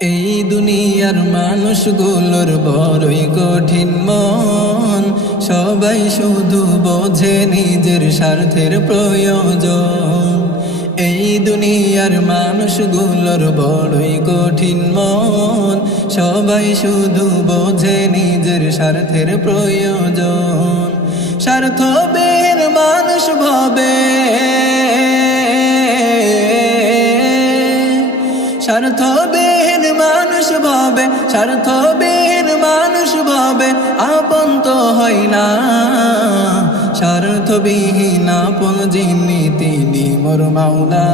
এই দুনিয়ার মানুষগুলোর বড়ই কঠিন মন। সবাই শুধু বোঝে নিজের স্বার্থের প্রয়োজন। এই দুনিয়ার মানুষগুলোর বড়ই কঠিন মন। সবাই শুধু বোঝে নিজের স্বার্থের প্রয়োজন। স্বার্থবের মানুষ ভাবে। স্বার্থবিহীন ভাবে, স্বার্থবিহীন মানুষ ভাবে, আপন তো হয় না। স্বার্থবিহীন আপন যিনি, তিনি মোর মাওলা।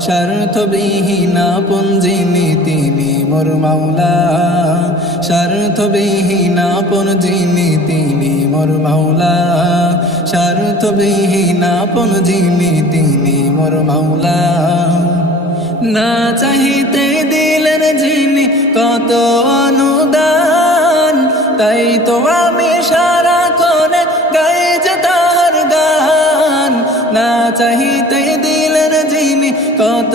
স্বার্থবিহীন আপন যিনি, তিনি মোর মাওলা। স্বার্থবিহীন আপন যিনি, তিনি মোর মাওলা। স্বার্থবিহীন আপন যিনি, তিনি মোর মাওলা। না চাহিতে দিলেন যিনি কত অনুদান, তাই তো আমি সারা কোনে গায়ে যে তাহার গান। না চাহিতে দিলেন যিনি কত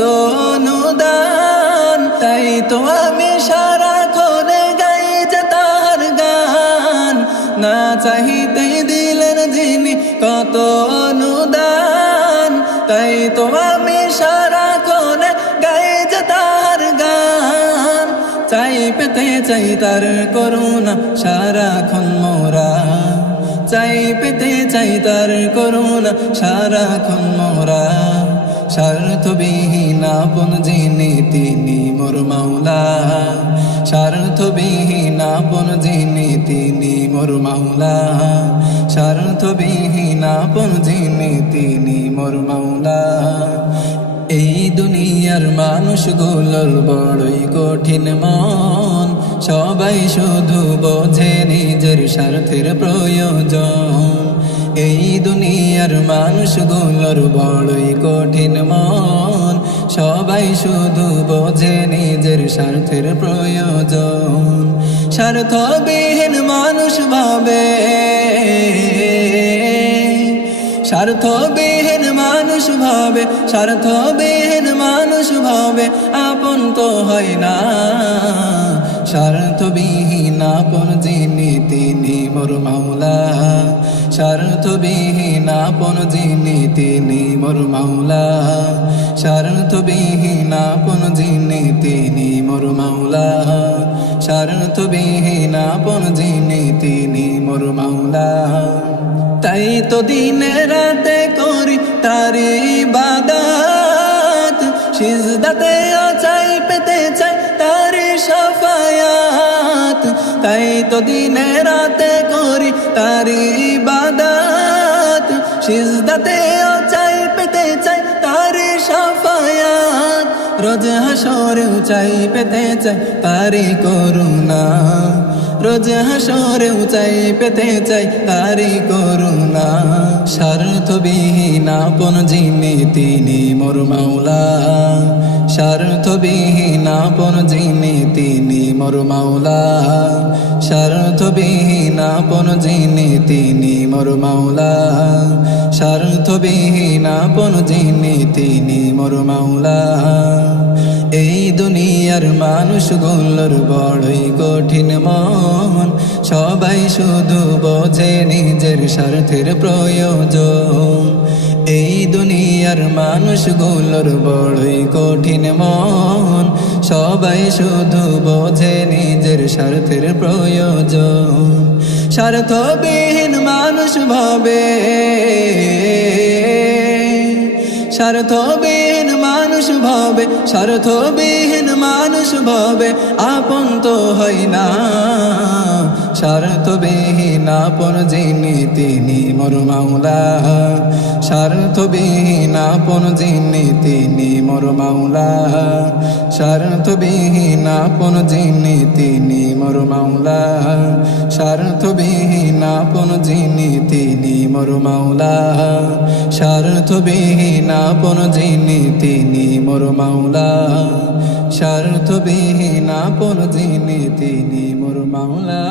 অনুদান, তাই তো আমি সারা কোনে গায়ে যে তাহার গান। না চাহিতে দিলেন যিনি কত অনুদান, তাই তো আমি চাই তার করুণা, সারাক্ষণ মোরা। চাই পেতে, চাই তার করুণা, সারাক্ষণ মোরা। স্বার্থবিহীন আপন যিনি তিনি মোর মাওলা। স্বার্থবিহীন আপন যিনি তিনি মোর মাওলা। স্বার্থবিহীন আপন যিনি তিনি মোর মাওলা। দুনিয়ার মানুষগুলোর বড়ই কঠিন মন। সবাই শুধু বোঝে নিজের স্বার্থের প্রয়োজন। এই দুনিয়ার মানুষগুলোর বড়ই কঠিন মন। সবাই শুধু বোঝে নিজের স্বার্থের প্রয়োজন। স্বার্থবিহীন মানুষ ভাবে, স্বার্থবিহীন মানুষ ভাবে স্বার্থবিহীন মানুষ ভাবে, আপন তো হয় না। স্বার্থবিহীন আপন যিনি, তিনি মোর মাওলা। স্বার্থবিহীন আপন যিনি, তিনি মোর মাওলা। স্বার্থবিহীন আপন যিনি, তিনি মোর মাওলা। স্বার্থবিহীন আপন যিনি, তিনি মোর মাওলা। তাই তো দিনে রাতে করি তারি বাদাত সিজদাতে চাই পেতে চাই তারি সাফায়াত। তাই তো দিনে রাতে করি তারি বাদাত সিজদাতে চাই পেতে চাই তারি সাফায়াত। রোজ হাসরেও চাই পেতে চাই তারি করুণা, রোজ হাসরে উচাই পেতে চাই তারি করুণা। স্বার্থবিহীন আপন যিনি তিনি মোর মাওলা। স্বার্থবিহীন আপন যিনি তিনি মোর মাওলা। স্বার্থবিহীন আপন যিনি তিনি মোর মাওলা। স্বার্থবিহীন আপন যিনি তিনি মোর মাওলা। এই দুনিয়ার মানুষগুলোর বড়ই কঠিন মন। সবাই শুধু বোঝে নিজের স্বার্থের প্রয়োজন। এই দুনিয়ার মানুষগুলোর বড়ই কঠিন মন। সবাই শুধু বোঝে নিজের স্বার্থের প্রয়োজন। স্বার্থবিহীন মানুষ ভাবে। স্বার্থবিহীন মানুষ ভাবে। স্বার্থবিহীন মানুষ ভাবে। আপন তো হয় না। স্বার্থবিহীন আপন যিনি তিনি মোর মাওলা। স্বার্থবিহীন আপন যিনি তিনি মোর মাওলা। স্বার্থবিহীন আপন যিনি তিনি মোর মাওলা। স্বার্থবিহীন আপন যিনি তিনি মোর মাওলা। স্বার্থবিহীন আপন যিনি তিনি মোর মাওলা। স্বার্থবিহীন আপন যিনি তিনি মোর মাওলা।